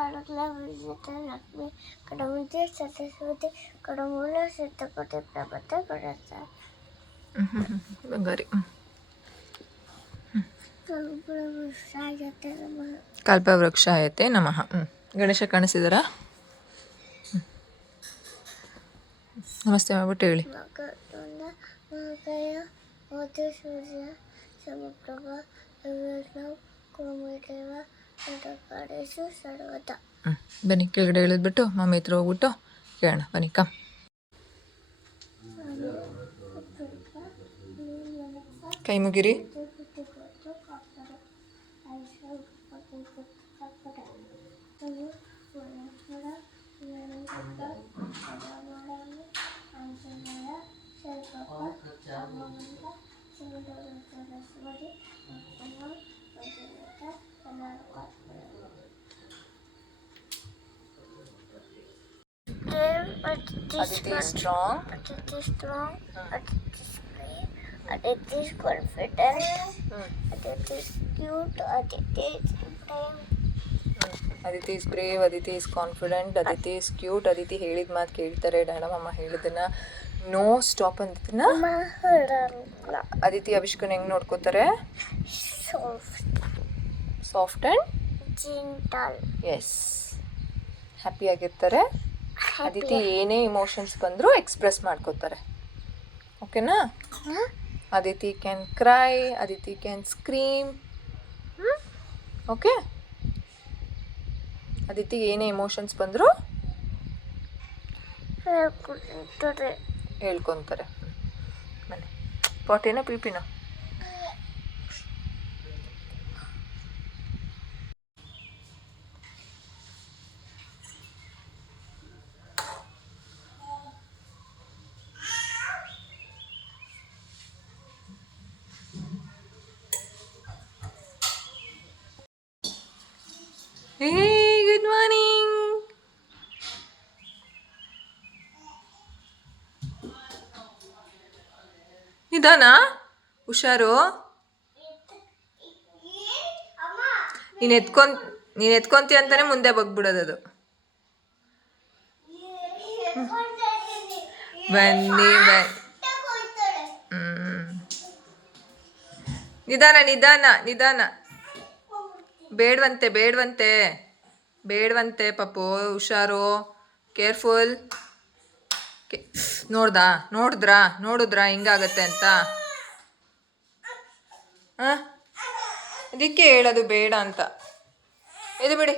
ಕಾಡಲ ವಿಜಿತ ಲಕ್ಷ್ಮಿ ಕಡಮುಂಜೆ ಸರಸ್ವತಿ ಕಡಮೂಲ ಸಿದ್ಧಕೋಟೆ ಪ್ರಬತ್ತ ಕೊಡಸ ಬಂಗಾರಿ ಕಲ್ಪವೃಕ್ಷಾಯತೆ ನಮಃ. ಕಲ್ಪವೃಕ್ಷಾಯತೆ ನಮಃ. ಗಣೇಶ ಕಾಣಿಸಿದಾರಾ? ನಮಸ್ತೆ ಮಾಡ್ಬಿಟ್ಟು ಹೇಳಿ. ಮಕರಂದ ಮಹಾಕಾಯ ಮೋತಿ ಸೂರ್ಯ ಸಮಪ್ರಭ ವಿಷ್ಣು ಕುರುಮೇದೇವ ನಟಕಾರೇಶು ಸರ್ವದ. ಬನ್ನಿ ಕೆಳಗಡೆ ಇಳಿದ್ಬಿಟ್ಟು ಮಮ್ಮಿ ಹತ್ರ ಹೋಗ್ಬಿಟ್ಟು ಕೇಳೋಣ. ಬನ್ನಿ ಕಮ್. ಕೈ ಮುಗಿರಿ. Aditi is strong. Aditi is strong. Aditi is brave. Aditi is confident. Aditi is cute. Aditi is brave. Aditi is brave, Aditi is confident, Aditi is cute. Aditi ಹೇಳಿದ ಮಾತು ಕೇಳ್ತಾರೆ. ಡೈನಮಮ್ಮ ಹೇಳಿದ್ದನ್ನ ನೋ ಸ್ಟಾಪ್ ಅಂದಿದ್ದನ್ನ ಅದಿತಿ ಅಭಿಷ್ಕನ್ ಹೆಂಗೆ ನೋಡ್ಕೋತಾರೆ? Soft and gentle. ಎಸ್, ಹ್ಯಾಪಿಯಾಗಿರ್ತಾರೆ. ಅದಿತಿ ಏನೇ ಇಮೋಷನ್ಸ್ ಬಂದರೂ ಎಕ್ಸ್ಪ್ರೆಸ್ ಮಾಡ್ಕೋತಾರೆ. ಓಕೆನಾ? Aditi can cry, Aditi can scream. Okay, Aditi ಏನೇ ಇಮೋಷನ್ಸ್ ಬಂದರೂ ಹೇಳ್ಕೊತಾರೆ. ಬನ್ನಿ. ಪಾಟಿನ ಪಿಪಿನ? Hey, good morning. ನಿಧಾನ, ಹುಷಾರು. ನೀನು ಎತ್ಕೊಂತಿ ಅಂತಾನೆ ಮುಂದೆ ಬಗ್ಬಿಡೋದು ಅದು. ಬನ್ನಿ ನಿಧಾನ ನಿಧಾನ ನಿಧಾನ. ಬೇಡವಂತೆ ಪಪ್ಪು, ಹುಷಾರು, ಕೇರ್ಫುಲ್. ನೋಡಿದ್ರಾ ಹಿಂಗಾಗತ್ತೆ ಅಂತ? ಅದಕ್ಕೆ ಹೇಳೋದು ಬೇಡ ಅಂತ. ಇದು ಬಿಡಿ.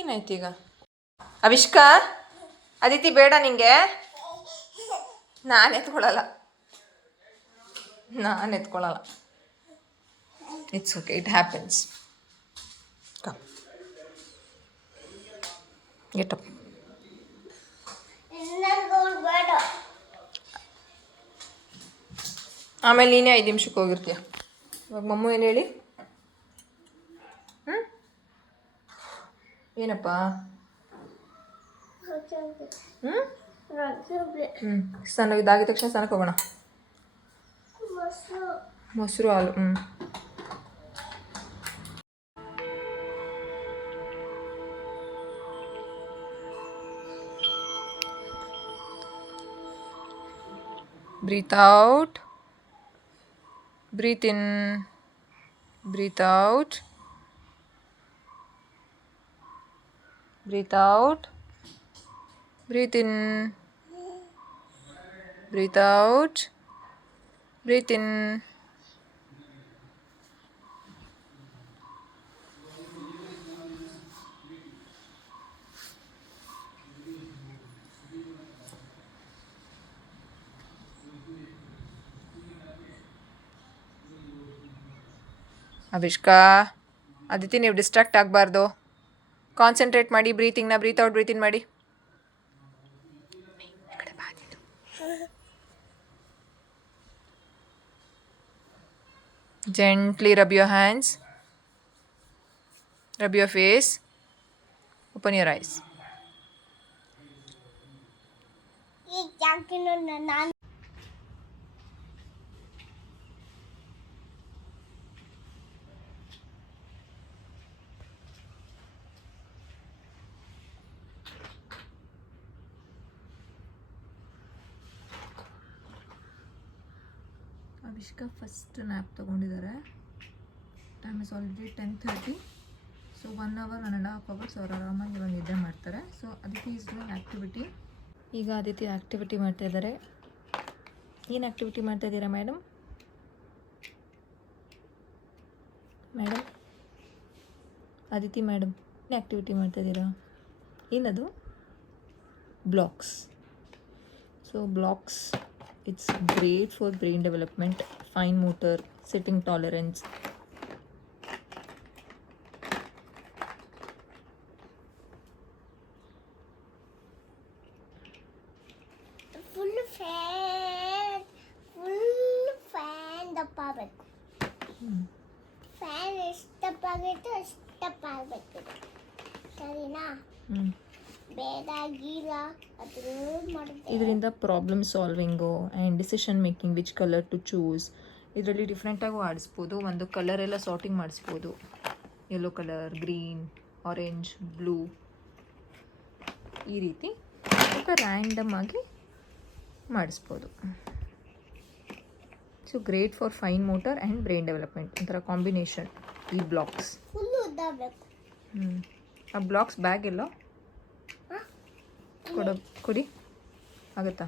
ಏನಾಯ್ತು ಈಗ? ಅವಿಷ್ಕಾ, ಅದಿತಿ ಬೇಡ ನಿಂಗೆ? ನಾನು ಎತ್ಕೊಳ್ಳಲ್ಲ. It's okay, it happens. Come. Get up. ಆಮೇಲೆ ನೀನೇ 5 ನಿಮಿಷಕ್ಕೆ ಹೋಗಿರ್ತೀಯ. ಇವಾಗ ಮಮ್ಮು ಏನು ಹೇಳಿ? ಏನಪ್ಪ? ಸ್ನಾನ ಇದಾಗಿದ ತಕ್ಷಣ ಸ್ನಾನಕ್ಕೆ ಹೋಗೋಣ. ಮೊಸರು ಹಾಲು. Breathe out. Breathe in. Breathe out. Breathe out. Breathe in. Breathe out. Breathe in. ಅಭಿಷ್ಕಾ, Aditi ನೀವು ಡಿಸ್ಟ್ರಾಕ್ಟ್ ಆಗಬಾರ್ದು. ಕಾನ್ಸಂಟ್ರೇಟ್ ಮಾಡಿ ಬ್ರೀತಿಂಗ್ನ. ಬ್ರೀತ್ ಔಟ್, ಬ್ರೀತ್ ಇನ್ ಮಾಡಿ. Gently rub your hands. Rub your face. Open your eyes. Avishka first nap ತೊಗೊಂಡಿದ್ದಾರೆ. Time is already 10:30. So 1 hour 1.5 hours ಅವ್ರು ಆರಾಮಾಗಿ ಇವಾಗ ನಿದ್ದೆ ಮಾಡ್ತಾರೆ. So Aditi is doing activity. ಈಗ ಅದಿತಿ ಆ್ಯಕ್ಟಿವಿಟಿ ಮಾಡ್ತಾಯಿದ್ದಾರೆ. ಏನು ಆ್ಯಕ್ಟಿವಿಟಿ ಮಾಡ್ತಾಯಿದ್ದೀರಾ ಮೇಡಮ್? ಅದಿತಿ ಮೇಡಮ್ ಏನು ಆ್ಯಕ್ಟಿವಿಟಿ ಮಾಡ್ತಾಯಿದ್ದೀರಾ? ಏನದು? Blocks. So blocks, it's great for brain development, fine motor, sitting tolerance. Fan ದಪ್ಪ ಆಗಬೇಕು. ಫ್ಯಾನ್ ಎಷ್ಟು ದಪ್ಪ ಆಗೈತೆ ಅಷ್ಟು ದಪ್ಪ ಆಗಬೇಕು. ಸರಿನಾ? ಬೇಡ ಗೀರ ಅದು ಮಾಡುತ್ತೆ. ಇದರಿಂದ problem solving and decision making, which colour to choose, ಇದರಲ್ಲಿ ಡಿಫ್ರೆಂಟಾಗೂ ಆಡಿಸ್ಬೋದು. ಒಂದು ಕಲರ್ ಎಲ್ಲ ಸಾರ್ಟಿಂಗ್ ಮಾಡಿಸ್ಬೋದು. Yellow colour, green, orange, blue, ಈ ರೀತಿ ಸ್ವಲ್ಪ ರ್ಯಾಂಡಮ್ ಆಗಿ ಮಾಡಿಸ್ಬೋದು. So great for fine motor and brain development, ಒಂಥರ ಕಾಂಬಿನೇಷನ್ ಈ ಬ್ಲಾಕ್ಸ್. ಫುಲ್ಲು ಉದ್ದಾಗಬೇಕು. ಆ ಬ್ಲಾಕ್ಸ್ ಬ್ಯಾಗ್ ಎಲ್ಲೋ ಕೊಡಿ, ಆಗುತ್ತಾ?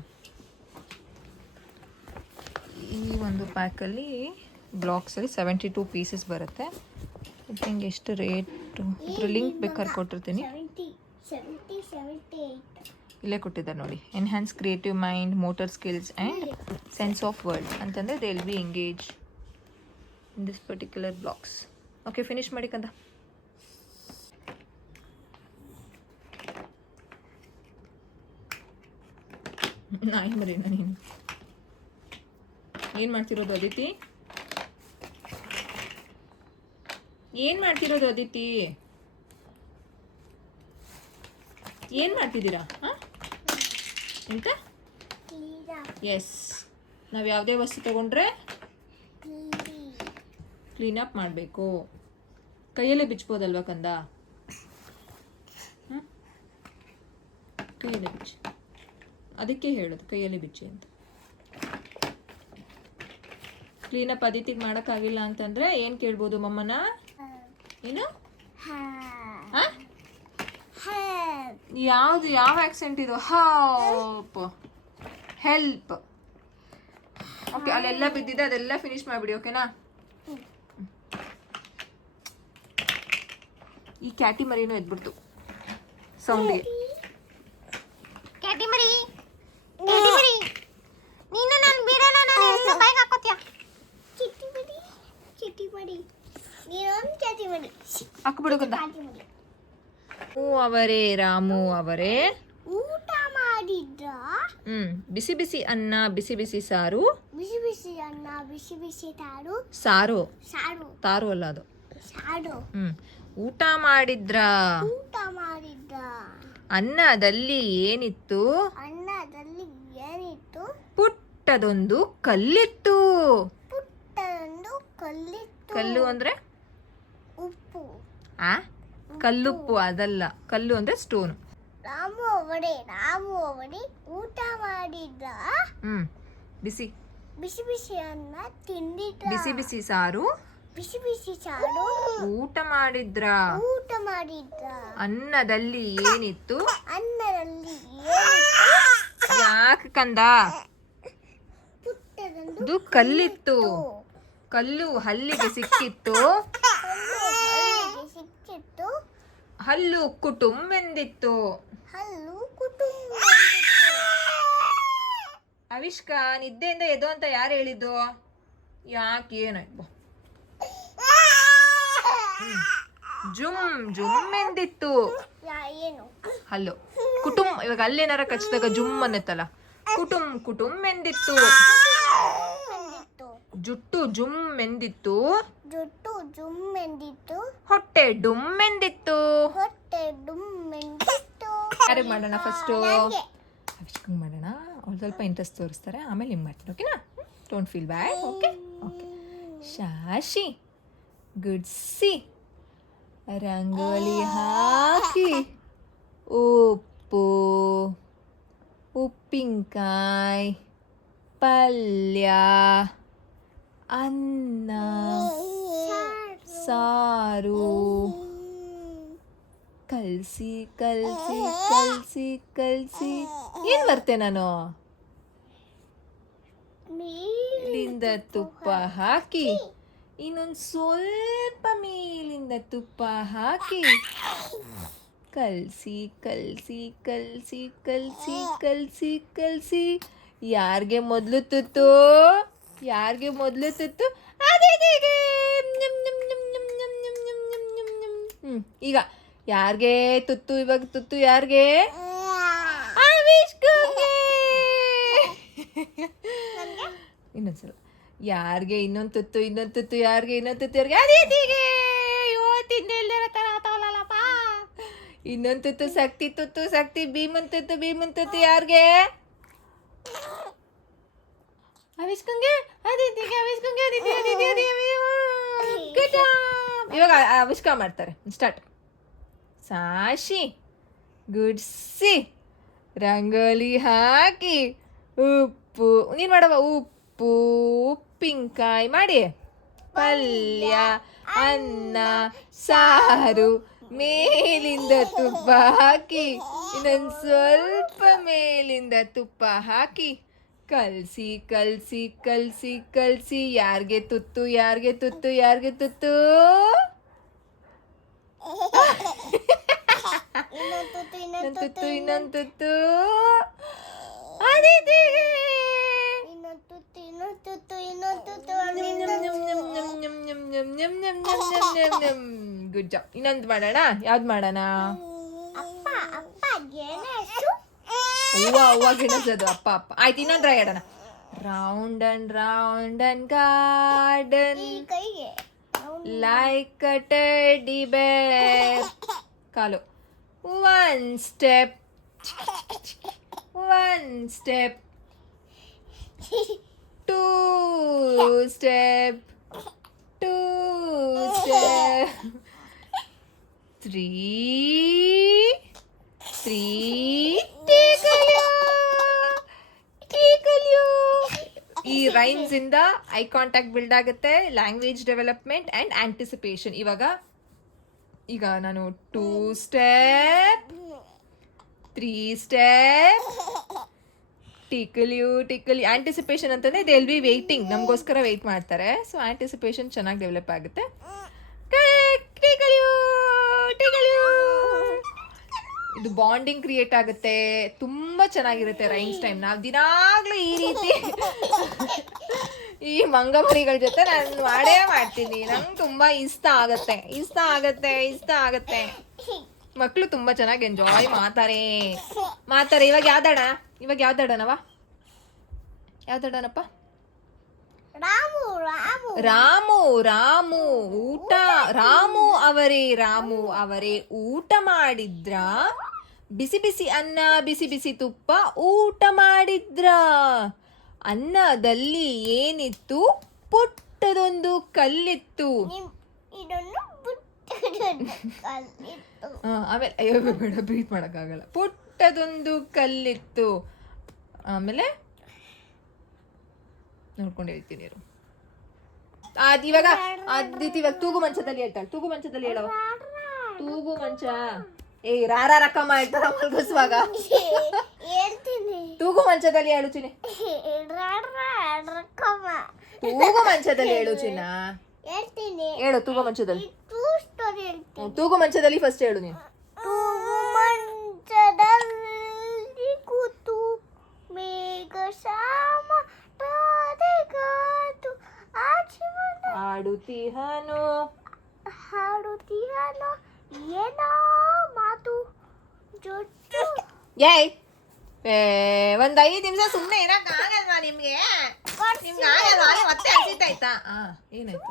ಈ ಒಂದು ಪ್ಯಾಕಲ್ಲಿ ಬ್ಲಾಕ್ಸಲ್ಲಿ 72 ಪೀಸಸ್ ಬರುತ್ತೆ. ಐ ಥಿಂಕ್ ಎಷ್ಟು ರೇಟು ಇದ್ರ ಲಿಂಕ್ ಬೇಕಾದ್ರೆ ಕೊಟ್ಟಿರ್ತೀನಿ. 78 ಇಲ್ಲೇ ಕೊಟ್ಟಿದ್ದಾರೆ ನೋಡಿ. Enhance creative mind, motor skills and sense of world ಅಂತಂದರೆ they will be engage in this particular blocks. Okay, finish ಮಾಡಿ ಕಂದ. ನಾಯಿ ಮರಿ ನೀನು ಏನು ಮಾಡ್ತಿರೋದು ಅದಿತಿ? ಏನು ಮಾಡ್ತಿರೋದು ಅದಿತಿ? ಏನು ಮಾಡ್ತಿದ್ದೀರಾ? ಹಾಂ, ಎಂತ? ಎಸ್, ನಾವು ಯಾವುದೇ ವಸ್ತು ತಗೊಂಡ್ರೆ ಕ್ಲೀನಪ್ ಮಾಡಬೇಕು. ಕೈಯಲ್ಲೇ ಬಿಚ್ಬೋದಲ್ವಾ ಕಂದ? ಕೈಯಲ್ಲೇ ಬಿಚ್ಚಿ, ಅದಕ್ಕೆ ಹೇಳೋದು ಕೈಯಲ್ಲೇ ಬಿಚ್ಚಿ ಅಂತ. ಕ್ಲೀನಪ್ ಅದಿತಿಗೆ ಮಾಡೋಕ್ಕಾಗಿಲ್ಲ ಅಂತಂದರೆ ಏನು ಕೇಳ್ಬೋದು ಮಮ್ಮನ? ಏನು? ಯಾವುದು, ಯಾವ ಆಕ್ಸೆಂಟ್ ಇದು? ಹೆಲ್ಪ್. ಓಕೆ, ಅಲ್ಲೆಲ್ಲ ಬಿದ್ದಿದೆ, ಅದೆಲ್ಲ ಫಿನಿಶ್ ಮಾಡಿಬಿಡಿ. ಓಕೆನಾ? ಈ ಕ್ಯಾಟಿ ಮರಿನೂ ಎದ್ಬಿಡ್ತು ಸೌಂಡ್ಗೆ. ಕ್ಯಾಟಿ ಮರಿ, ನೀನು ನಾನು ಬಿಡೋಣ, ನಾನು ಬೈಕ್ ಹಾಕೋತ್ಯಾ? ಚಿಟ್ಟಿ ಮರಿ ನೀನೊಂದು ಕ್ಯಾಟಿ ಮರಿ ಹಾಕ್ಬಿಡು ಕಂದ. ರಾಮು ಅವರೇ ಊಟ ಮಾಡಿದ್ರ? ಬಿಸಿ ಬಿಸಿ ಅನ್ನ, ಬಿಸಿ ಬಿಸಿ ಸಾರು. ಬಿಸಿ ಬಿಸಿ ಅನ್ನ, ಬಿಸಿ ಬಿಸಿ ಸಾರು. ತಾರು ಅಲ್ಲ ಅದು, ಸಾರು. ಊಟ ಮಾಡಿದ್ರ? ಊಟ ಮಾಡಿದ್ರ. ಅನ್ನದಲ್ಲಿ ಏನಿತ್ತು? ಅನ್ನದಲ್ಲಿ ಏನಿತ್ತು? ಪುಟ್ಟದೊಂದು ಕಲ್ಲಿತ್ತು. ಪುಟ್ಟದೊಂದು ಕಲ್ಲಿತ್ತು. ಕಲ್ಲು ಅಂದ್ರೆ ಉಪ್ಪು. ಕಲ್ಲುಪ್ಪು ಅದಲ್ಲ, ಕಲ್ಲು ಅಂದ್ರೆ ಸ್ಟೋನ್. ರಾಮು ಅವರೇ ಊಟ ಮಾಡಿದ್ರ? ಬಿಸಿ ಬಿಸಿ ಬಿಸಿ ಅನ್ನ ತಿಂದಿದ್ರ? ಬಿಸಿ ಬಿಸಿ ಸಾರು. ಬಿಸಿ ಬಿಸಿ ಸಾರು. ಊಟ ಮಾಡಿದ್ರ? ಅನ್ನದಲ್ಲಿ ಏನಿತ್ತು? ಅನ್ನದಲ್ಲಿ ಏನಿತ್ತು? ಯಾಕೆ ಕಂದ? ಪುಟ್ಟದೊಂದು ಕಲ್ಲಿತ್ತು. ಕಲ್ಲು ಹಲ್ಲಿಗೆ ಸಿಕ್ಕಿತ್ತು. ಹಲ್ಲು ಕುಟುಂಬೆಂದಿತ್ತು. ಅವಿಷ್ಕಾ, ನಿದ್ದೆಯಿಂದ ಎದ್ದು ಅಂತ ಯಾರು ಹೇಳಿದ್ದು? ಯಾಕೆ, ಏನಾಯ್ತು? ಜುಮ್ ಎಂದಿತ್ತು. ಹಲ್ಲು ಇವಾಗ ಅಲ್ಲೇನಾರ ಕಚ್ಚಿದಾಗ ಜುಮ್ ಅನ್ನತ್ತಲ್ಲ, ಕುಟುಂಬ ಎಂದಿತ್ತು. ಜುಟ್ಟು ಜುಮ್ ಎಂದಿತ್ತು. ಹೊಟ್ಟೆ ಡುಮ್ ಎಂದಿತ್ತು. ಯಾರಿಗೆ ಮಾಡೋಣ ಫಸ್ಟು? ಅವಿಷ್ಕಂಗೆ ಮಾಡೋಣ. ಅವ್ರು ಸ್ವಲ್ಪ ಇಂಟ್ರೆಸ್ಟ್ ತೋರಿಸ್ತಾರೆ, ಆಮೇಲೆ ನಿಮ್ಗೆ ಮಾಡ್ತೀನಿ. ಓಕೆನಾ? Don't feel bad. ಓಕೆ. ಶಾಶಿ ಗುಡ್ಸಿ ರಂಗೋಲಿ ಹಾಕಿ ಉಪ್ಪಿನಕಾಯಿ ಪಲ್ಯ ಅನ್ನ, ಸಾರು. ಕಲ್ಸಿ ಕಲ್ಸಿ ಕಲ್ಸಿ ಕಲ್ಸಿ. ಏನ್ ಬರ್ತೆ ನಾನು? ಮೇಲಿಂದ ತುಪ್ಪ ಹಾಕಿ, ಇನ್ನೊಂದು ಸ್ವಲ್ಪ ಮೇಲಿಂದ ತುಪ್ಪ ಹಾಕಿ, ಕಲ್ಸಿ ಕಲ್ಸಿ ಕಲ್ಸಿ ಕಲ್ಸಿ ಕಲ್ಸಿ ಕಲ್ಸಿ. ಯಾರಿಗೆ ಮೊದಲು ತುತ್ತು? ಯಾರಿಗೆ ಮೊದಲು ತುತ್ತು? ಈಗ ಯಾರಿಗೆ ತುತ್ತು? ಇವಾಗ ತುತ್ತು ಯಾರಿಗೆ? ಇನ್ನೊಂದ್ಸಲ ಯಾರಿಗೆ ಇನ್ನೊಂದು ತುತ್ತು? ಇನ್ನೊಂದು ತುತ್ತು ಯಾರಿಗೆ? ಇನ್ನೊಂದು ತುತ್ತು ಯಾರಿಗೆ? ಇನ್ನೊಂದು ತುತ್ತು ಶಕ್ತಿ ತುತ್ತು. ಶಕ್ತಿ ಭೀಮನ್ ತುತ್ತು. ಭೀಮನ್ ತುತ್ತು ಯಾರಿಗೆ? ಅವಿಷ್ಕಂಗೆ. ಇವಾಗ ಅವಿಷ್ಕ ಮಾಡ್ತಾರೆ. ಸ್ಟಾರ್ಟ್. ಸಾಶಿ ಗುಡ್ಸಿ ರಂಗೋಲಿ ಹಾಕಿ ಉಪ್ಪು. ನೀನು ಮಾಡವ. ಉಪ್ಪು ಉಪ್ಪಿನಕಾಯಿ ಮಾಡಿ, ಪಲ್ಯ, ಅನ್ನ, ಸಾರು, ಮೇಲಿಂದ ತುಪ್ಪ ಹಾಕಿ, ಇನ್ನೊಂದು ಸ್ವಲ್ಪ ಮೇಲಿಂದ ತುಪ್ಪ ಹಾಕಿ, ಕಲ್ಸಿ ಕಲ್ಸಿ ಕಲ್ಸಿ ಕಲ್ಸಿ. ಯಾರಿಗೆ ತುತ್ತು? ಯಾರಿಗೆ ತುತ್ತು? ಯಾರಿಗೆ ತುತ್ತು? ಇನ್ನೊಂದು ತುತ್ತು. ಇನ್ನೊಂದು ತುತ್ತು. Good job. ಇನ್ನೊಂದು ಮಾಡೋಣ. ಯಾವ್ದು ಮಾಡೋಣ? ಹೂವ ಗಿಡಸದು. ಅಪ್ಪ ಅಪ್ಪ. ಆಯ್ತು, ಇನ್ನೊಂದು ಟ್ರೈ ಮಾಡೋಣ. Round and garden like a teddy bear. ಕಾಲು. One step, two step, three. ಈ ರೈಮ್ಸ್ ಇಂದ ಐ ಕಾಂಟ್ಯಾಕ್ಟ್ ಬಿಲ್ಡ್ ಆಗುತ್ತೆ, ಲ್ಯಾಂಗ್ವೇಜ್ ಡೆವಲಪ್ಮೆಂಟ್ ಅಂಡ್ ಆಂಟಿಸಿಪೇಷನ್. ಈಗ ನಾನು 2 step, 3 step, tickle you. Anticipation ಅಂತಂದ್ರೆ ದೇ ವಿಲ್ ಬಿ ವೇಟಿಂಗ್, ನಮಗೋಸ್ಕರ ವೇಟ್ ಮಾಡ್ತಾರೆ. ಸೊ ಆಂಟಿಸಿಪೇಷನ್ ಚೆನ್ನಾಗಿ ಡೆವಲಪ್ ಆಗುತ್ತೆ. Tickle you. ಇದು ಬಾಂಡಿಂಗ್ ಕ್ರಿಯೇಟ್ ಆಗುತ್ತೆ. ತುಂಬಾ ಚೆನ್ನಾಗಿರುತ್ತೆ ರೈಮ್ಸ್ ಟೈಮ್. ನಾವು ದಿನಾಗ್ಲೂ ಈ ರೀತಿ ಈ ಮಂಗಮರಿಗಳ ಜೊತೆ ನಾನು ಮಾಡ್ತೀನಿ. ನಂಗೆ ತುಂಬಾ ಇಷ್ಟ ಆಗತ್ತೆ. ಮಕ್ಕಳು ತುಂಬಾ ಚೆನ್ನಾಗಿ ಎಂಜಾಯ್ ಮಾಡ್ತಾರೆ. ಇವಾಗ ಯಾವ್ದಾಡನವ? ಯಾವ್ದಾಡನಪ್ಪ? ರಾಮು ಊಟ. ರಾಮು ಅವರೇ ಊಟ ಮಾಡಿದ್ರ? ಬಿಸಿ ಬಿಸಿ ಅನ್ನ, ಬಿಸಿ ಬಿಸಿ ತುಪ್ಪ ಊಟ ಮಾಡಿದ್ರ? ಅನ್ನದಲ್ಲಿ ಏನಿತ್ತು? ಪುಟ್ಟದೊಂದು ಕಲ್ಲಿತ್ತು. ಆಮೇಲೆ ಅಯ್ಯೋ ಬೇಡ, ಬ್ರೀತ್ ಮಾಡೋಕ್ಕಾಗಲ್ಲ. ಪುಟ್ಟದೊಂದು ಕಲ್ಲಿತ್ತು. ಆಮೇಲೆ ನೋಡ್ಕೊಂಡು ಹೇಳ್ತೀನಿ. ಇವಾಗ ತೂಗು ಮಂಚದಲ್ಲಿ ಹೇಳ್ತಾಳೆ. ತೂಗು ಮಂಚದಲ್ಲಿ ಹೇಳವ. ತೂಗು ಮಂಚ. ರಾರಕ್ಕಮ್ಮ ಹೇಳ್ತಾರ ಮಲ್ಗಿಸುವಾಗ. ತೂಗು ಮಂಚದಲ್ಲಿ ಹೇಳು ಚಿನಿ. ತೂಗು ಮಂಚದಲ್ಲಿ ಹೇಳು ಚಿನ್ನ. ಹೇಳು ತೂಗು ಮಂಚದಲ್ಲಿ. ತೂಗು ಮಂಚದಲ್ಲಿ ಫಸ್ಟ್ ಹೇಳು ನೀನು. ಹಾಡುತ್ತೀಹನೋ ಏನೋ ಮಾತು ಜೊಟ್ಟು. ಒಂದ್ 5 ನಿಮಿಷ ಸುಮ್ಮನೆ ಇರಕ್ಕಾಗಲ್ವಾ ನಿಮ್ಗೆ? ಮತ್ತೆ ಹಸಿತೈತಾ? ಏನಾಯ್ತು?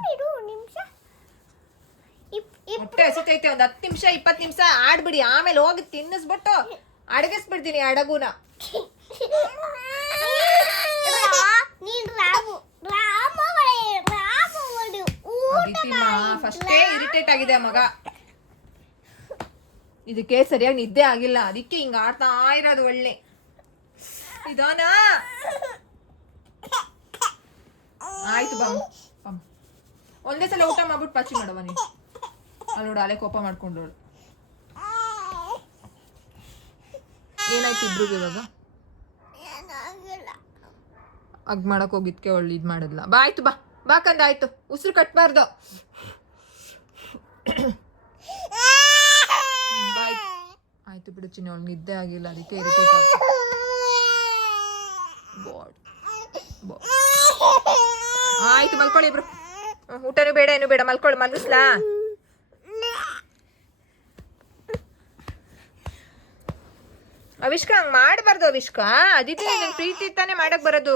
ಹೊಟ್ಟೆ ಹಸಿತೈತೆ. ಒಂದ್ 10 ನಿಮಿಷ 20 ನಿಮಿಷ ಆಡ್ಬಿಡಿ. ಆಮೇಲೆ ಹೋಗಿ ತಿನ್ನಿಸ್ಬಿಟ್ಟು ಅಡಗಿಸ್ಬಿಡ್ತೀನಿ ಅಡಗುನ. ಫಸ್ಟೇ ಇರಿಟೇಟ್ ಆಗಿದೆ ಮಗ. ಇದಕ್ಕೆ ಸರಿಯಾಗಿ ನಿದ್ದೆ ಆಗಿಲ್ಲ, ಅದಕ್ಕೆ ಹಿಂಗ ಆಡ್ತಾ ಇರೋದು. ಒಳ್ಳೆ ಇದಾನ. ಆಯ್ತು ಬಾ. ಒಂದೇ ಸಲ ಊಟ ಮಾಡ್ಬಿಟ್ಟು ಪಾಚಿ ಮಾಡವ ನೀನು. ಅಲ್ಲಿ ನೋಡು ಅಲೆ ಕೋಪ ಮಾಡ್ಕೊಂಡವಳು. ಏನಾಯ್ತು ಇಬ್ರಿಗೂ ಇವಾಗ? ಅಗ್ ಮಾಡಕ್ ಹೋಗಿದ್ಕೆ ಅವಳು ಇದು ಮಾಡಿದ್ಲ. ಬಾ ಆಯ್ತು, ಬಾ ಬಾ ಕಂದ, ಆಯ್ತು. ಉಸಿರು ಕಟ್ಬಾರ್ದು. ಆಯ್ತು ಬಿಡು ಚಿನ್ನ, ಅವಳು ನಿದ್ದೆ ಆಗಿಲ್ಲ, ಅದಕ್ಕೆ ಇರಿಟೇಟ್ ಆಯ್ತು. ಆಯ್ತು ಮಲ್ಕೊಳ್ಳಿ ಇಬ್ರು. ಊಟನೂ ಬೇಡ ಏನು ಬೇಡ, ಮಲ್ಕೊಳ್ಳಿ. ಮಲಗಿಸ್ಲಾ? ಅವಿಷ್ಕ ಹಂಗ್ ಮಾಡಬಾರ್ದು ಅವಿಷ್ಕ. ಅದಿತಿ ನಿನ್ ಪ್ರೀತಿ ತಾನೇ ಮಾಡಕ್ ಬರೋದು.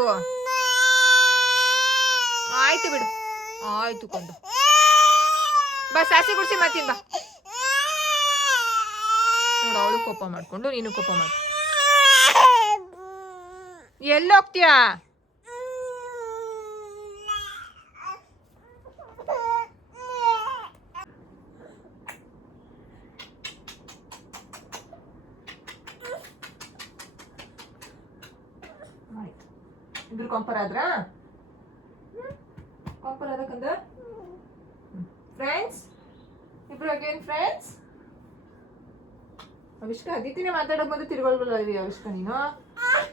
ಆಯ್ತು ಬಿಡು, ಆಯ್ತು ಕೊಂದು. ಬಾ ಸಾಸಿ ಗುಡ್ಸಿ ಮಾತೀನಿ ಬಾ. ನೋಡು ಅವಳು ಕೋಪ ಮಾಡ್ಕೊಂಡು ನೀನು ಕೋಪ ಮಾಡು. ಎಲ್ಲೋಗ್ತೀಯಾ? ಇಬ್ರು ಕಾಂಪರ್ ಆದ್ರ? ಕಾಂಪರ್ ಆದಕ್ಕಂದ ಫ್ರೆಂಡ್ಸ್ ಇಬ್ರು ಅಗೇನ್ ಫ್ರೆಂಡ್ಸ್. ಅವಿಷ್ಕ ಅದಿತಿನೇ ಮಾತಾಡಕ್ ಬಂದು ತಿರ್ಗೊಳ್ಬಲ್ಲ ಅವಿಷ್ಕ ನೀನು.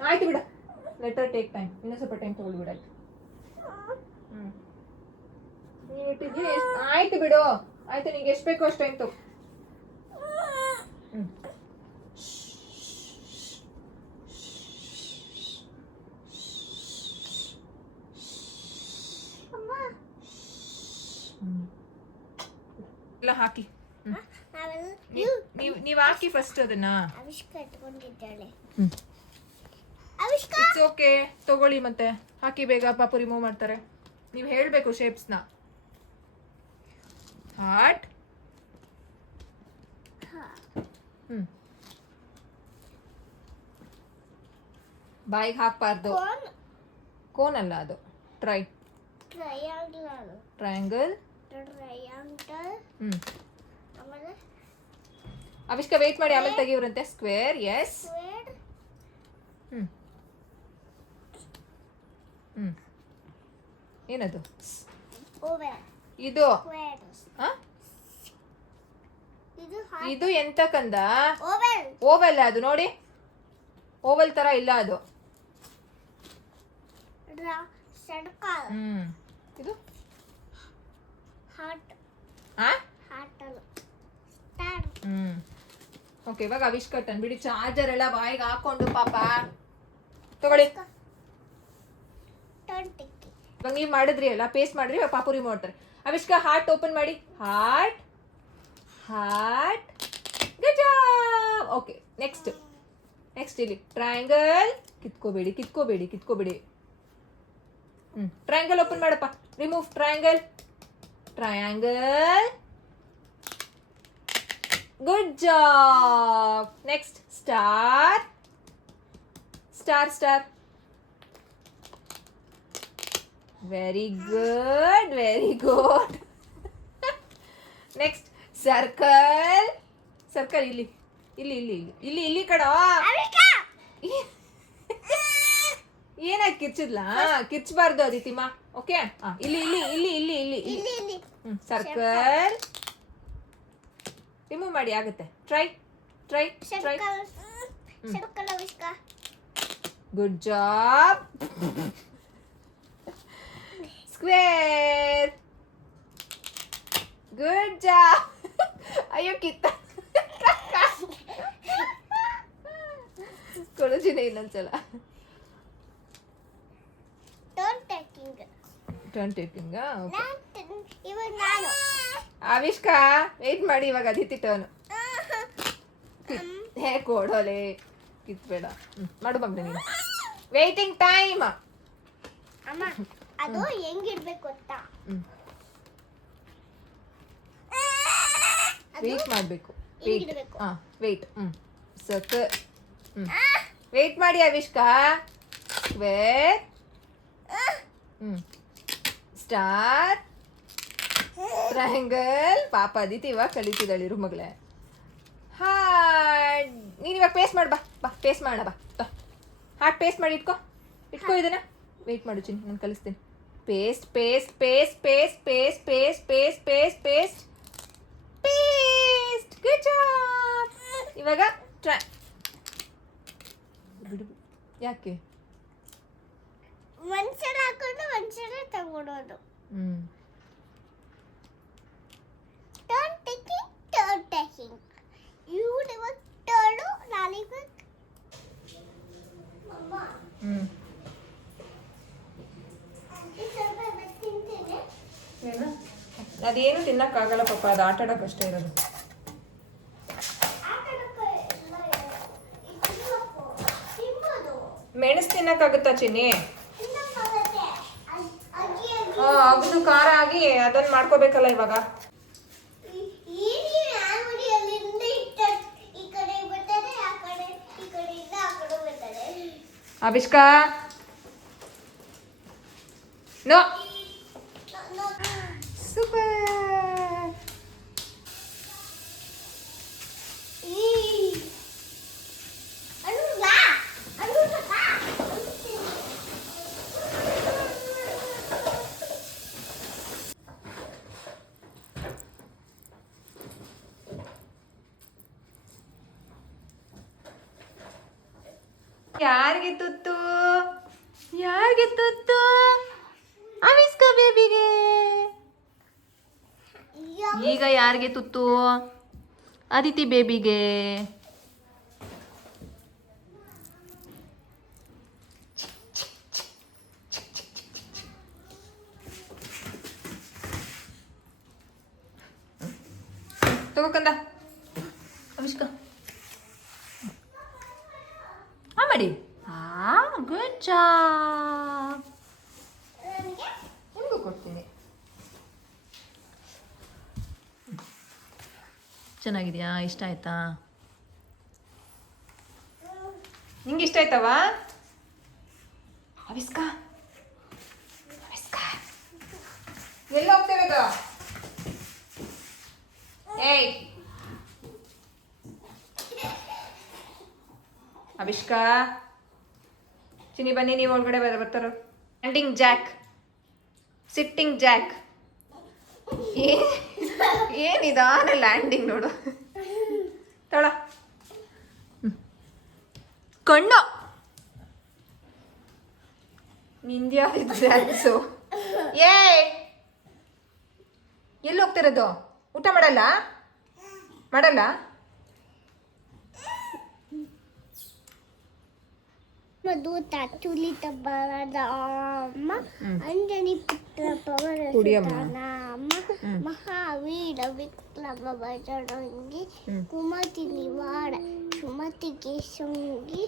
ಆಯ್ತು ಬಿಡ, ಲೆಟರ್ ಟೇಕ್ ಟೈಮ್. ಇನ್ನೂ ಸ್ವಲ್ಪ ಟೈಮ್ ತಗೊಳ್ಬಿಡ. ಆಯ್ತು ಬಿಡು, ಆಯ್ತು. ನಿಂಗೆ ಎಷ್ಟು ಬೇಕೋ ಅಷ್ಟು ಟೈಮ್ ತಗೋ. ಎಲ್ಲ ಹಾಕಿ. ನೀವ್ ಹಾಕಿ ಫಸ್ಟ್ ಅದನ್ನ. ಇಟ್ಸ್ ಓಕೆ, ತಗೊಳ್ಳಿ ಮತ್ತೆ ಹಾಕಿ ಬೇಗ. ಪಾಪು ರಿಮೂವ್ ಮಾಡ್ತಾರೆ. ನೀವು ಹೇಳ್ಬೇಕು ಶೇಪ್ಸ್ನ. ಹಾರ್ಟ್. ಬಾಯಿಗೆ ಹಾಕ್ಬಾರ್ದು. ಕೋನ್ ಅಲ್ಲ ಅದು, ಟ್ರಯಾಂಗಲ್. ಅವಿಷ್ಕ ವೇಟ್ ಮಾಡಿ, ಆಮೇಲೆ ತೆಗಿವ್ರಂತೆ. ಸ್ಕ್ವೇರ್. ಎಸ್. ಏನದು? ಇದು ಇದು ಎಂತ ಕಂದ? ಓವೆಲ್. ಅದು ನೋಡಿ, ಓವೆಲ್ ತರ ಇಲ್ಲ ಅದು. ಇದು ಓಕೆ. ಇವಾಗ ಅವಿಷ್ಕ ಬಿಡಿ ಚಾರ್ಜರ್ ಎಲ್ಲ ಬಾಯಿಗೆ ಹಾಕೊಂಡು ಪಾಪ ತಗೊಳ್ಳಿ. ಇವಾಗ ನೀವು ಮಾಡಿದ್ರಿ ಅಲ್ಲ, ಪೇಸ್ಟ್ ಮಾಡ್ರಿ. ಇವಾಗ ಪಾಪು ರಿಮೂವ್ ಮಾಡ್ತಾರೆ. ಅವಿಷ್ಕ ಹಾರ್ಟ್ ಓಪನ್ ಮಾಡಿ. Heart. Good job. Okay, next ಇಲ್ಲಿ ಟ್ರಯಾಂಗಲ್. ಕಿತ್ಕೋಬೇಡಿ. ಟ್ರಯಾಂಗಲ್ ಓಪನ್ ಮಾಡಪ್ಪ. Remove triangle. Good job. Next star. Very good. Next circle. ಇಲ್ಲಿ ಕಡ. ಏನಾಯ್ತು? ಕಿರ್ಚಿದ್ಲಾ? ಕಿರ್ಚಬಾರ್ದು ಅದಿತಿಮ್ಮ. ಓಕೆ, ಇಲ್ಲಿ ಸರ್ಕಲ್. ರಿಮೂವ್ ಮಾಡಿ, ಆಗುತ್ತೆ. Try. Good job. Square. Good job. ಅಯ್ಯೋ ಕಿತ್ತ. ಕೊಡೋಜಿನ ಇನ್ನೊಂದ್ಸಲ. Turn taking. ಅವಿಷ್ಕ ವೇಟ್ ಮಾಡಿ. ಇವಾಗ ಅದಿತಿ ಟರ್ನ್. ಹೇ ಕೊಡೋಲೆ, ಕಿತ್ಬೇಡ. ಮಾಡು ಮಗ್ನೆ ನೀನು. Waiting time. ಅದು ಹೆಂಗಿಡ್ಬೇಕು ಗೊತ್ತಾ? ವೇಟ್ ಮಾಡಬೇಕು. ವೇಟ್. ಸರ್ಕಲ್. ವೇಟ್ ಮಾಡಿ ಅವಿಷ್ಕ. ಸ್ಕ್ವೇರ್. ಸ್ಟಾರ್. ಟ್ರಯಾಂಗಲ್. ಪಾಪ ಅದಿತಿ ಇವಾಗ ಕಲಿತಿದ್ದಾಳೆ ಇರು ಮಗಳೇ. ಹಾರ್ಟ್. ನೀನು ಇವಾಗ ಪೇಸ್ಟ್ ಮಾಡು. ಬಾ ಪೇಸ್ಟ್ ಮಾಡ. ಬಾ ಹಾರ್ಟ್ ಪೇಸ್ಟ್ ಮಾಡಿ ಇಟ್ಕೋ ಇದನ್ನ. ವೇಟ್ ಮಾಡು ಚಿನ್, ನಾನು ಕಲಿಸ್ತೀನಿ. Paste paste paste paste paste paste paste paste paste paste good job. ಇವಾಗ ಟ್ರೈ ಬಿಡು. ಯಾಕೆ? ಒಂದ್ಸಲ ಹಾಕೊಂಡು ಒಂದ್ಸಲ ತಗೊಳೋದು. Turn taking. ಇವಾಗ ಟರ್ನು ನಾನೀಗ ತಿಂತೇನೆ. ಅದೇನು ತಿನ್ನಕ್ಕಾಗಲ್ಲ ಪಾಪ, ಅದು ಆಟ ಆಡೋಕ್ಕಷ್ಟೇ ಇರೋದು. ಮೆಣಸು ತಿನ್ನಕ್ಕಾಗುತ್ತಾ ಚಿನ್ನಿ? ಅಗದು ಖಾರ ಆಗಿ ಅದನ್ನ ಮಾಡ್ಕೋಬೇಕಲ್ಲ ಇವಾಗ. ಅಭಿಷ್ಕಾ ನೋ. ಸೂಪರ್. ಯಾರಿಗೆ ತುತ್ತು? ಯಾರಿಗೆ ತುತ್ತು? ಅವಿಸ್ಕ ಬೇಬಿಗೆ. ಈಗ ಯಾರಿಗೆ ತುತ್ತು? ಅದಿತಿ ಬೇಬಿಗೆ. ತಗೋಕಂದ ಅವಿಸ್ಕ. ಮಾಡಿ. Good job. ನಿಮಗೂ ಕೊಡ್ತೀನಿ. ಚೆನ್ನಾಗಿದೆಯಾ? ಇಷ್ಟ ಆಯ್ತಾ? ನಿಂಗೆ ಇಷ್ಟ ಆಯ್ತವ? ಅವಿಸ್ಕ ಅವಿಸ್ಕ ಎಲ್ಲಿ ಹೋಗ್ತಿರೋದು? ಏಯ್ ಅಭಿಷ್ಕಾ ಚಿನ್ನಿ ಬನ್ನಿ, ನೀವು ಒಳಗಡೆ ಬರ್ತಾರ. Landing jack, sitting jack. ಏನಿದಾನ ಲ್ಯಾಂಡಿಂಗ್ ನೋಡು. ತಳ ಕಣ್ಣು ನಿಂದ್ಯಾವ್ದು ಡ್ಯಾನ್ಸು? ಏ ಎಲ್ಲಿ ಹೋಗ್ತಿರೋದು? ಊಟ ಮಾಡಲ್ಲ ಮಾಡಲ್ಲ? ಮಧುತ ತುಲಿತ ಬರದ ಅಮ್ಮ ಅಂಜನಿ ಪುತ್ರ ಪವನ ಅಮ್ಮ ಮಹಾವೀರ ವಿಕ್ರಮ ಬಜರಂಗಿ ಕುಮತಿ ನಿವಾರ ಸುಮತಿಗೆ ಸಂಗಿ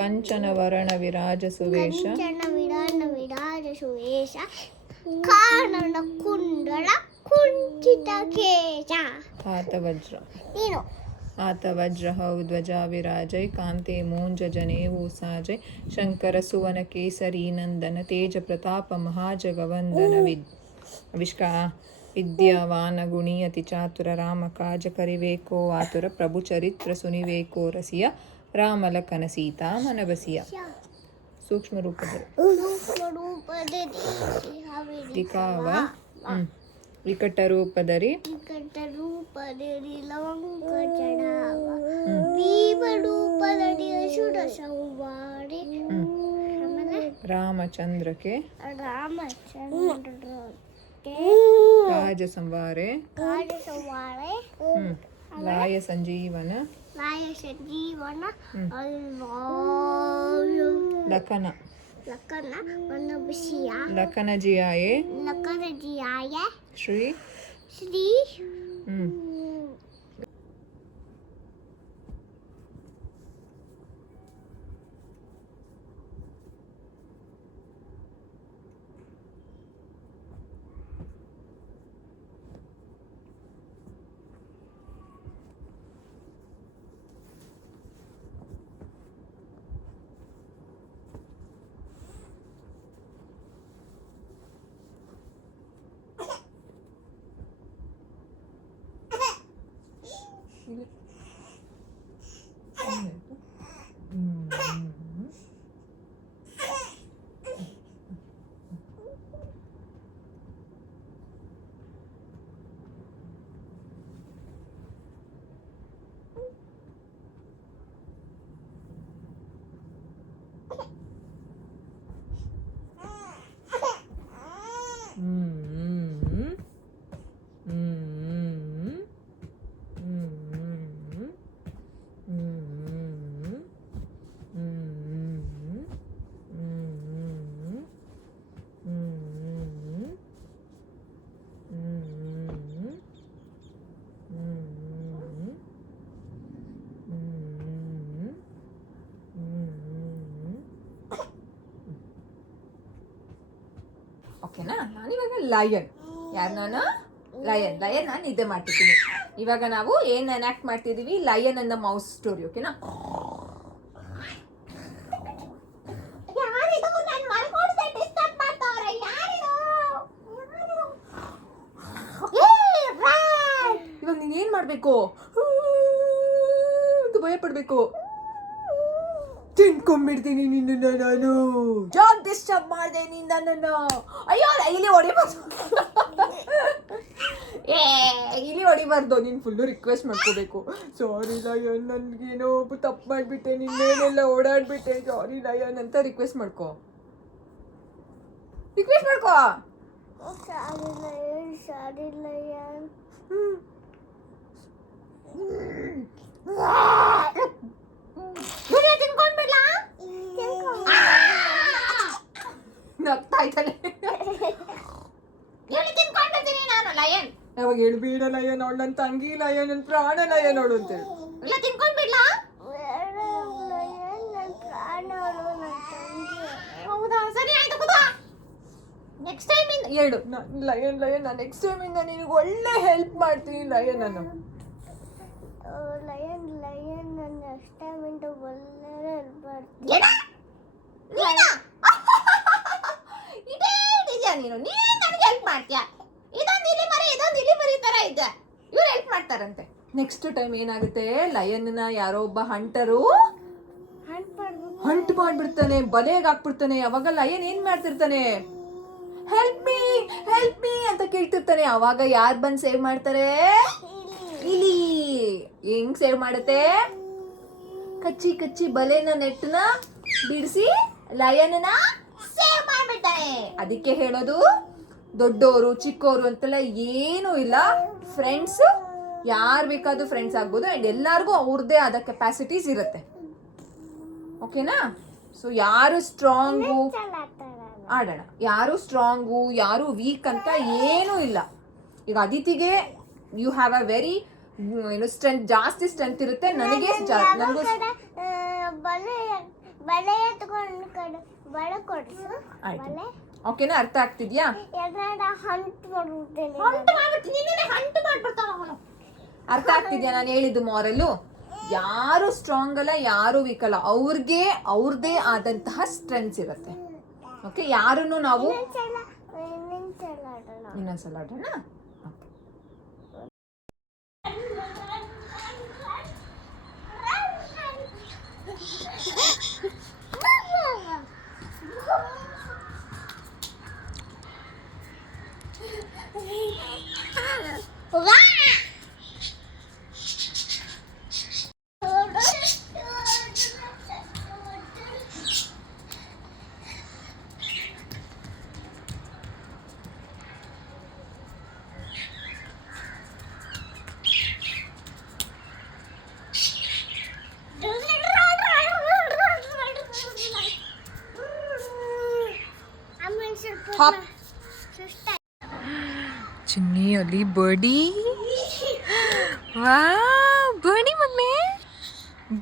ಕಂಚನ ವರಣ ವಿರಾಜ ಸುವೇಶ ಕಾನನ ಕುಂಡಲ ಕುಂಚಿತ ಕೇಶ. ಆತವಜ್ರ ನೀನು ಆತ ವಜ್ರ ಧ್ವಜ ವಿರಾಜೈ ಕಾಂತೆ ಮೋಂಜ ಜನೇವು ಸಾಜೈ ಶಂಕರ ಸುವನ ಕೇಸರಿ ನಂದನ ತೇಜ ಪ್ರತಾಪ ಮಹಾಜಗವಂದನ ಅವಿಷ್ಕಾ ವಿದ್ಯಾವಾನ ಗುಣಿ ಅತಿ ಚಾತುರ ರಾಮ ಕಾಜ ಕರಿವೇಕೋ ಆತುರ ಪ್ರಭು ಚರಿತ್ರ ಸುನಿವೇಕೋ ರಸಿಯ ರಾಮಲಕನ ಸೀತಾ ಮನಬಸಿಯ. ಸೂಕ್ಷ್ಮ ರೂಪದಲ್ಲಿ ದಿಕಾವ ವಿಕಟ ರೂಪದಲ್ಲಿ ಲವಂಗ ಚಡಾವ ಭೀಮ ರೂಪದಲ್ಲಿ ಅಸುರ ಸಂವಾರಿ ರಾಮಚಂದ್ರಕ್ಕೆ ರಾಜ ಸಂವಾರೆ ಲಾಯ ಸಂಜೀವನ ಲಖನ ಲಖನ ಜಿಯಾಯೇ ಶ್ರೀ ಓಕೆನಾ? ನಾನಿವಾಗ ಲಯನ್. ಯಾರು ನಾನು? ಲಯನ್. ನಾನು ನಿದ್ದೆ ಮಾಡ್ತಿದ್ದೀನಿ. ಇವಾಗ ನಾವು ಏನು ಎನಾಕ್ಟ್ ಮಾಡ್ತಿದ್ದೀವಿ? Lion and the mouse story. ಓಕೆನಾ? ಇವಾಗ ನೀನು ಏನು ಮಾಡಬೇಕು ಅಂತ ಭಯ ಪಡಬೇಕು. ತಿನ್ಕೊಂಡ್ಬಿಡ್ತೀನಿ ನಿನ್ನ ನಾನು. ಜಾಬ್ ಡಿಸ್ಟರ್ಬ್ ಮಾಡಿದೆ ನೀನು ನನ್ನನ್ನು. ಅಯ್ಯೋ ಇಲ್ಲಿ ಹೊಡಿಬಾರ್ದು. ಇಲ್ಲಿ ಹೊಡಿಬಾರ್ದು. ನೀನು ಫುಲ್ಲು ರಿಕ್ವೆಸ್ಟ್ ಮಾಡ್ಕೋಬೇಕು. ಸಾರಿ ಲಯನ್, ನನಗೇನೋ ತಪ್ಪು ಮಾಡಿಬಿಟ್ಟೆ, ನಿನ್ನೇನೆಲ್ಲ ಓಡಾಡ್ಬಿಟ್ಟೆ, ಸಾರಿ ಲಯನ್ ಅಂತ ರಿಕ್ವೆಸ್ಟ್ ಮಾಡ್ಕೋ. ರಿಕ್ವೆಸ್ಟ್ ಮಾಡ್ಕೋ. ಸಾರಿ ಲಯನ್. ತಿನ್ಕೊಂಡ್ಬಿಡ್ಲ? ನಗ್ತಾ ಇದ್ದಾಳೆ. ತಿನ್ಕೊಂಡಿರ್ತೀನಿ ನಾನು ಲಯನ್. ಯಾವಾಗ ಹೇಳ್ಬೇಡ ಲಯನ್, ಅವಳು ನನ್ನ ತಂಗಿ ಲಯನ್, ನನ್ನ ಪ್ರಾಣ ಲಯನ್ ಅವಳು ಅಂತೇಳಿ. ಇಲ್ಲ ತಿನ್ಕೊಂಡ್ಬಿಡ್ಲ? ಹೌದಾ, ಸರಿ ಆಯ್ತು ಕೂತ. ನೆಕ್ಸ್ಟ್ ಟೈಮ್ ಇಂದ ಹೇಳು ಲಯನ್ ನಾನು ನೆಕ್ಸ್ಟ್ ಟೈಮ್ ಇಂದ ನಿನಗೆ ಒಳ್ಳೆ ಹೆಲ್ಪ್ ಮಾಡ್ತೀನಿ ಲಯನ್. ನಾನು ಲಯನ್ ನಾನು ನೆಕ್ಸ್ಟ್ ಟೈಮ್ ಇಂದ ಒಳ್ಳೆ ಹೆಲ್ಪ್ ಮಾಡ್ತೀನಿ. ನೀನು ನನಗೆ ಹೆಲ್ಪ್ ಮಾಡ್ತೀಯ? ಇದೊಂದು ಇಲಿ ಮರಿ ತರ ಇದೆ. ಇವ್ರು ಹೆಲ್ಪ್ ಮಾಡ್ತಾರಂತೆ. ನೆಕ್ಸ್ಟ್ ಟೈಮ್ ಏನಾಗುತ್ತೆ? ಲಯನ್ನ ಯಾರೋ ಒಬ್ಬ ಹಂಟರು ಹಂಟ್ ಮಾಡ್ಬಿಡ್ತಾನೆ, ಬಲೆಗೆ ಹಾಕ್ಬಿಡ್ತಾನೆ. ಅವಾಗ ಲಯನ್ ಏನ್ ಮಾಡ್ತಿರ್ತಾನೆ? ಹೆಲ್ಪ್ ಮೀ ಅಂತ ಕೇಳ್ತಿರ್ತಾನೆ. ಅವಾಗ ಯಾರು ಬಂದು ಸೇವ್ ಮಾಡ್ತಾರೆ? ಇಲಿ. ಹೆಂಗ್ ಸೇವ್ ಮಾಡುತ್ತೆ? ಕಚ್ಚಿ ಬಲೆನ ನೆಟ್ನ ಬಿಡಿಸಿ ಲಯನ್ನ ಸೇವ್ ಮಾಡ್ಬಿಡ್ತಾನೆ. ಅದಕ್ಕೆ ಹೇಳೋದು ದೊಡ್ಡವರು ಚಿಕ್ಕವರು ಅಂತೆಲ್ಲ ಏನೂ ಇಲ್ಲ. ಫ್ರೆಂಡ್ಸ್ ಯಾರು ಬೇಕಾದ್ರೂ ಫ್ರೆಂಡ್ಸ್ ಆಗ್ಬೋದು. ಅಂಡ್ ಎಲ್ಲಾರ್ಗೂ ಅವ್ರದ್ದೇ ಆದ ಕೆಪಾಸಿಟೀಸ್ ಇರುತ್ತೆ. ಓಕೆನಾ? ಸೊ ಯಾರು ಸ್ಟ್ರಾಂಗು ಆಡೋಣ, ಯಾರು ಸ್ಟ್ರಾಂಗು ಯಾರು ವೀಕ್ ಅಂತ ಏನೂ ಇಲ್ಲ. ಈಗ ಅದಿತಿಗೆ you have a very strength, ಜಾಸ್ತಿ ಸ್ಟ್ರೆಂತ್ ಇರುತ್ತೆ. ನನಗೂ ಓಕೆನಾ? ಅರ್ಥ ಆಗ್ತಿದ್ಯಾ? ಅರ್ಥ ಆಗ್ತಿದ್ಯಾ ನಾನು ಹೇಳಿದ್ದು ಮಾರಲ್ಲು? ಯಾರು ಸ್ಟ್ರಾಂಗ್ ಅಲ್ಲ, ಯಾರು ವೀಕ್ ಅಲ್ಲ. ಅವ್ರಿಗೆ ಅವ್ರದ್ದೇ ಆದಂತಹ ಸ್ಟ್ರೆಂತ್ಸ್ ಇರುತ್ತೆ. ಓಕೆ, ಯಾರನ್ನು ನಾವು ಇನ್ನೊಂದ್ಸಲ ಆಡೋಣ. ಚಿನ್ನಿ ಅಲ್ಲಿ ಬರ್ಡಿ. ವಾ ಬರ್ಡಿ ಮಮ್ಮಿ,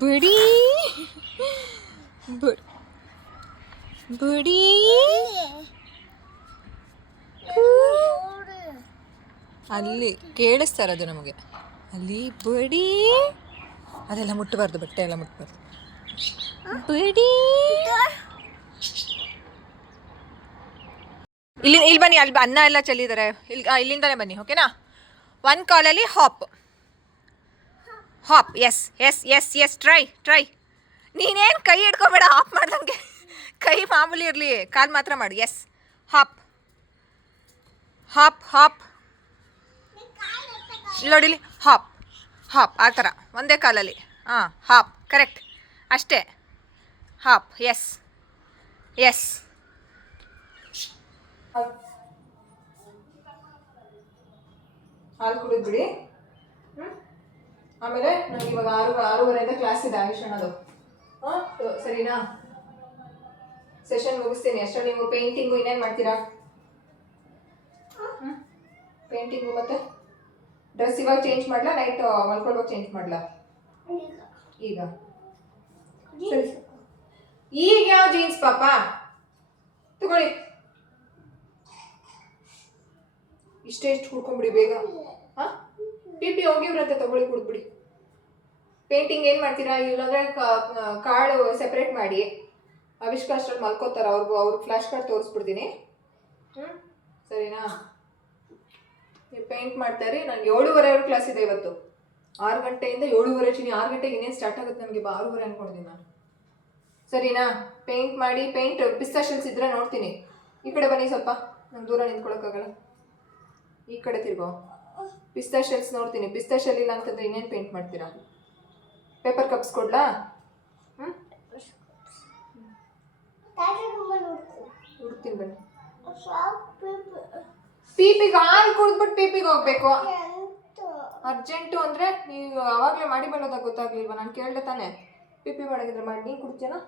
ಬರ್ಡಿ ಬರ್ಡಿ. ಅಲ್ಲಿ ಕೇಳಿಸ್ತಾ ಇರೋದು ನಮಗೆ. ಅಲ್ಲಿ ಬರ್ಡಿ. ಅದೆಲ್ಲ ಮುಟ್ಟಬಾರ್ದು, ಬಟ್ಟೆ ಎಲ್ಲ ಮುಟ್ಟಬಾರ್ದು. ಬರ್ಡಿ ಇಲ್ಲಿ ಬನ್ನಿ. ಅಲ್ಲಿ ಅನ್ನ ಎಲ್ಲ ಚೆಲ್ಲಿದ್ದಾರೆ. ಇಲ್ಲಿಂದಾನೆ ಬನ್ನಿ. ಓಕೆನಾ? ಒಂದು ಕಾಲಲ್ಲಿ ಹಾಪ್. S try. ನೀನೇನು ಕೈ ಹಿಡ್ಕೊಬೇಡ, ಹಾಪ್ ಮಾಡ್ದಂಗೆ. ಕೈ ಮಾಮೂಲಿ ಇರಲಿ, ಕಾಲು ಮಾತ್ರ ಮಾಡಿ. ಎಸ್, ಹಾಪ್ ನೋಡಿಲಿ. ಹಾಪ್ ಆ ಥರ ಒಂದೇ ಕಾಲಲ್ಲಿ. ಹಾಪ್ ಕರೆಕ್ಟ್, ಅಷ್ಟೇ. ಹಾಪ್. ಎಸ್ ಹಾಲು ಕುಡಿದ್ಬಿಡಿ. ಆಮೇಲೆ ನನಗೆ ಇವಾಗ 6:30 ಕ್ಲಾಸ್ ಇದೆ ಆಯುಷಣ್ಣದು. ಸರಿನಾ? ಸೆಷನ್ ಮುಗಿಸ್ತೀನಿ. ಅಷ್ಟೇ. ನೀವು ಪೇಂಟಿಂಗು ಇನ್ನೇನು ಮಾಡ್ತೀರಾ? ಪೇಂಟಿಂಗು ಮತ್ತೆ ಡ್ರೆಸ್ ಇವಾಗ ಚೇಂಜ್ ಮಾಡಲಾ? ನೈಟ್ ಮಲ್ಕೊಳ್ಳುವಾಗ ಚೇಂಜ್ ಮಾಡಲಾ? ಈಗ ಸರಿ. ಈಗ ಯಾವ ಜೀನ್ಸ್ ಪಾಪ ತಗೊಳ್ಳಿ. ಇಷ್ಟೇ ಕುಡ್ಕೊಂಬಿಡಿ ಬೇಗ. ಹಾಂ ಪಿ ಪಿ ಹೋಗಿವ್ರಂತೆ, ತಗೊಳ್ಳಿ ಕುಡಿದ್ಬಿಡಿ. ಪೇಂಟಿಂಗ್ ಏನು ಮಾಡ್ತೀರಾ? ಇಲ್ಲಾಂದರೆ ಕಾರ್ಡ್ ಸೆಪ್ರೇಟ್ ಮಾಡಿ. ಆವಿಷ್ಕಾರ ಅಷ್ಟರಲ್ಲಿ ಮಲ್ಕೋತಾರ, ಅವ್ರಿಗೆ ಫ್ಲ್ಯಾಶ್ ಕಾರ್ಡ್ ತೋರಿಸ್ಬಿಡ್ತೀನಿ. ಸರಿನಾ? ನೀವು ಪೇಂಟ್ ಮಾಡ್ತಾಯಿರಿ. ನನಗೆ 7:30 ಕ್ಲಾಸ್ ಇದೆ ಇವತ್ತು. 6 ಗಂಟೆಯಿಂದ 7:30 ಚಿನಿ. 6 ಗಂಟೆಗೆ ಇನ್ನೇನು ಸ್ಟಾರ್ಟ್ ಆಗುತ್ತೆ ನನಗೆ. 6:30 ಅಂದ್ಕೊಂಡಿದ್ದೀನಿ ನಾನು. ಸರಿನಾ? ಪೇಂಟ್ ಮಾಡಿ. ಪೇಂಟ್ ಪಿಸ್ತಾಶಿಯಲ್ಸ್ ಇದ್ದರೆ ನೋಡ್ತೀನಿ. ಈ ಕಡೆ ಬನ್ನಿ ಸ್ವಲ್ಪ, ನಂಗೆ ದೂರ ನಿಂತ್ಕೊಳ್ಳೋಕ್ಕಾಗಲ್ಲ. ಈ ಕಡೆ ತಿರ್ಗೋ. ಪಿಸ್ತಾಶಿಯಲ್ಸ್ ನೋಡ್ತೀನಿ. ಪಿಸ್ತಾಶಿಯಲ್ ಇಲ್ಲ ಅಂತಂದರೆ ಇನ್ನೇನು ಪೇಂಟ್ ಮಾಡ್ತೀರಾ? Paper cups ಕೊಡ್ಲಾ? ಹುಡುಕ್ತೀನಿ ಬನ್ನಿ. ಪೀಪಿಗೆ ಹಾಲು ಕುಡಿದ್ಬಿಟ್ಟು ಪೀಪಿಗೆ ಹೋಗ್ಬೇಕು. ಅರ್ಜೆಂಟು ಅಂದರೆ ನೀವು ಆವಾಗಲೇ ಮಾಡಿ ಬರೋದಾಗ ಗೊತ್ತಾಗ್ಲಿಲ್ವಾ? ನಾನು ಕೇಳಿದೆ ತಾನೆ. ಪಿಪಿ ಮಾಡಾಗಿದ್ರೆ ಮಾಡಿ. ನೀನು ಕುಡ್ತೀನಾ?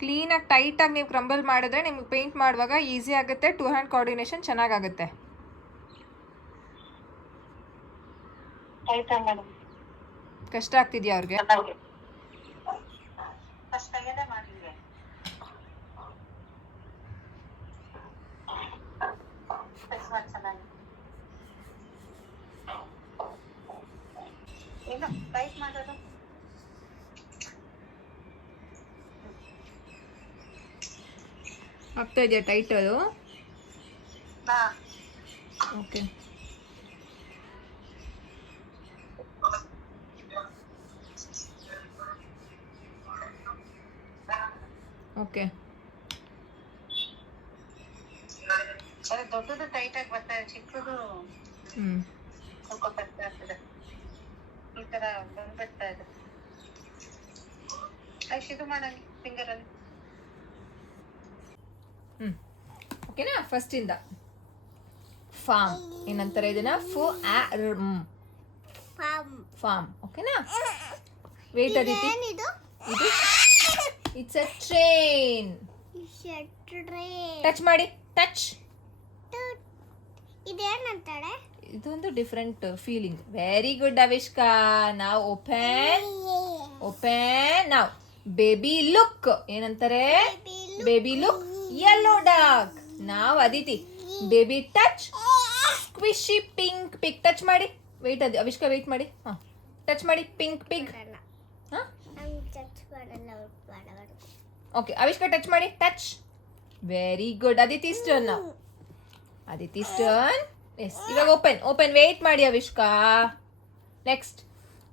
ಕ್ಲೀನಾಗಿ ಟೈಟಾಗಿ ನೀವು ಕ್ರಂಬಲ್ ಮಾಡಿದ್ರೆ ನಿಮ್ಗೆ ಪೇಂಟ್ ಮಾಡುವಾಗ ಈಸಿ ಆಗುತ್ತೆ. 2 ಹ್ಯಾಂಡ್ ಕೋಆರ್ಡಿನೇಷನ್ ಚೆನ್ನಾಗಾಗುತ್ತೆ. ಕಷ್ಟ ಆಗ್ತಿದ್ಯಾ ಅವ್ರಿಗೆ? ಆಗ್ತಾ ಇದೆಯಾ ಟೈಟ್ ಅದು? ಓಕೆ. ಓಕೆ. ದೊಡ್ಡದು ಟೈಟ್ ಆಗಿ ಬರ್ತಾ ಇದೆ, ಚಿಕ್ಕದು ಸ್ವಲ್ಪ ಕಷ್ಟ ಆಗ್ತದೆ. ಈ ತರ ಬಂದ್ಬಿಡ್ತಾ ಇದೆ. ಇದು ಮಾಡಂಗಿ ಫಿಂಗರ್ ಅಲ್ಲಿ. ಓಕೆನಾ? ಫಸ್ಟಿಂದ ಫಾರ್ಮ್ ಏನಂತಾರೆ ಇದನ್ನ? ಫಾರ್ಮ್. ಓಕೆನಾ? ವೇಟ್ ಅದಿತಿ. ಇದು ಇಟ್ಸ್ ಅ ಟ್ರೈನ್. ಟಚ್ ಮಾಡಿ. ಟಚ್. ಇದೇನಂತಾಳೆ? ಇದೊಂದು different feeling. Very good Avishka. ನಾವು ಓಪನ್ ನಾವು. ಬೇಬಿ ಲುಕ್ ಏನಂತಾರೆ? Baby look yellow dog. ನಾವು Aditi baby touch squishy pink pig. Touch ಮಾಡಿ. ವೆಯ್ಟ್ ಅದು ಅವಿಷ್ಕಾ ವೆಯ್ಟ್ ಮಾಡಿ. ಹಾಂ ಟಚ್ ಮಾಡಿ. Pink pig. ಹಾಂ ಓಕೆ ಅವಿಷ್ಕಾ ಟಚ್ ಮಾಡಿ. Touch. Very good. Aditi's turn ನಾವು. ಅದಿತಿ's turn. ಎಸ್ ಇವಾಗ ಓಪನ್ ವೆಯ್ಟ್ ಮಾಡಿ Avishka. Next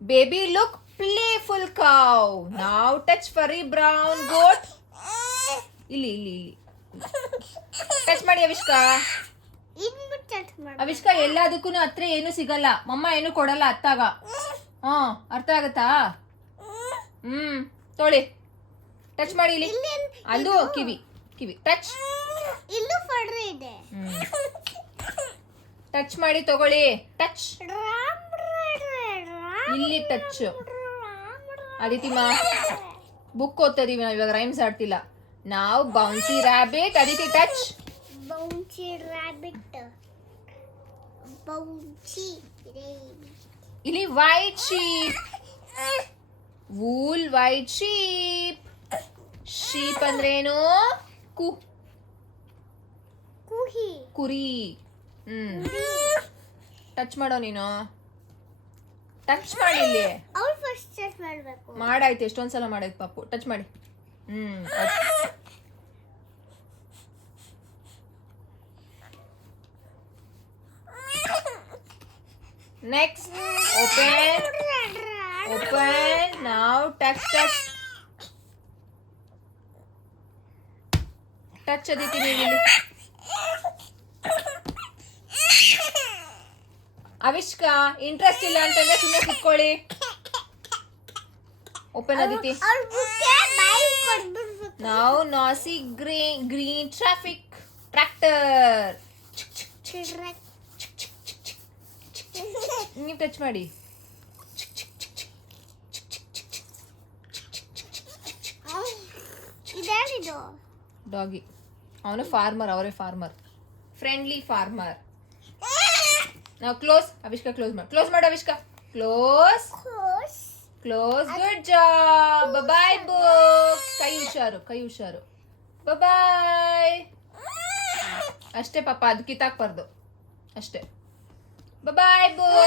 baby look playful cow. ನಾವು ಟಚ್ ಫರಿ ಬ್ರೌನ್ ಗೋಟ್. ಇಲ್ಲಿ ಟಚ್ ಮಾಡಿ ಅವಿಷ್ಕಾ. ಅವಿಷ್ಕಾ ಎಲ್ಲದಕ್ಕೂ ಹತ್ರ ಏನು ಸಿಗಲ್ಲ. ಮಮ್ಮ ಏನು ಕೊಡಲ್ಲ ಅತ್ತಾಗ. ಅರ್ಥ ಆಗತ್ತಾ? ತೊಳಿ. ಟಚ್ ಮಾಡಿ ಇಲ್ಲಿ. ಅದು ಕಿವಿ ಟಚ್. ಇಲ್ಲೂ ಫಡ್ರಿ ಇದೆ. ಟಚ್ ಮಾಡಿ ತಗೊಳ್ಳಿ. ಟಚ್. ಇಲ್ಲಿ ಟಚ್. ಅದಿತಿಮ್ಮ ಬುಕ್ ಓದ್ತಾ ಇದೀವಿ ನಾವು ಇವಾಗ. ರೈಮ್ಸ್ ಆಡ್ತಿಲ್ಲ ನಾವು. Bouncy rabbit. Aditi touch. Bouncy rabbit. ಇಲ್ಲಿ white sheep. Wool white sheep. Sheep ಅಂದ್ರೇನು? ಕುಹಿ ಕುರಿ. ಟಚ್ ಮಾಡೋ ನೀನು. ಟಚ್ ಮಾಡಿ ಇಲ್ಲಿ. ಅವ್ರು ಫಸ್ಟ್ ಚೆಕ್ ಮಾಡಬೇಕು. ಮಾಡಾಯ್ತು, ಎಷ್ಟೊಂದ್ಸಲ ಮಾಡಾಯ್ತು ಪಾಪು. ಟಚ್ ಮಾಡಿ. Next open. Now touch. Touch Aditi ನೀವು. ಅವಿಷ್ಕ ಇಂಟ್ರೆಸ್ಟ್ ಇಲ್ಲ ಅಂತಂದ್ರೆ ಸುಮ್ಮನೆ ಕುತ್ಕೊಳ್ಳಿ. ಓಪನ್ ಅದೀತಿ. ನಾವು ನಾಸಿ ಗ್ರೀನ್ ಟ್ರಾಫಿಕ್ ಟ್ರ್ಯಾಕ್ಟರ್. ನೀವು ಟಚ್ ಮಾಡಿ. ಡಾಗಿ. ಅವನು ಫಾರ್ಮರ್, ಅವರೇ ಫಾರ್ಮರ್, ಫ್ರೆಂಡ್ಲಿ ಫಾರ್ಮರ್. ನಾವು ಕ್ಲೋಸ್. ಅವಿಷ್ಕ ಕ್ಲೋಸ್ ಮಾಡಿ Avishka. Close. Good job. Bye book. ಕೈ ಹುಷಾರು. ಬಾಯ್. ಅಷ್ಟೇ ಪಾಪ, ಅದು ಕಿತ್ತಾಕ್ಬಾರ್ದು ಅಷ್ಟೇ. Bye book.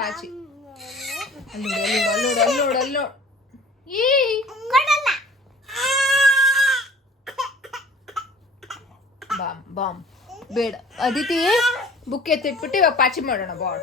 ಪಾಚಿ ಅಲ್ಲೋಡು. ಬಾಮ್ ಬೇಡ ಅದಿತಿ. ಬುಕ್ ಎತ್ತಿಟ್ಬಿಟ್ಟು ಇವಾಗ ಪಾಚಿ ಮಾಡೋಣ. ಬಾಳ್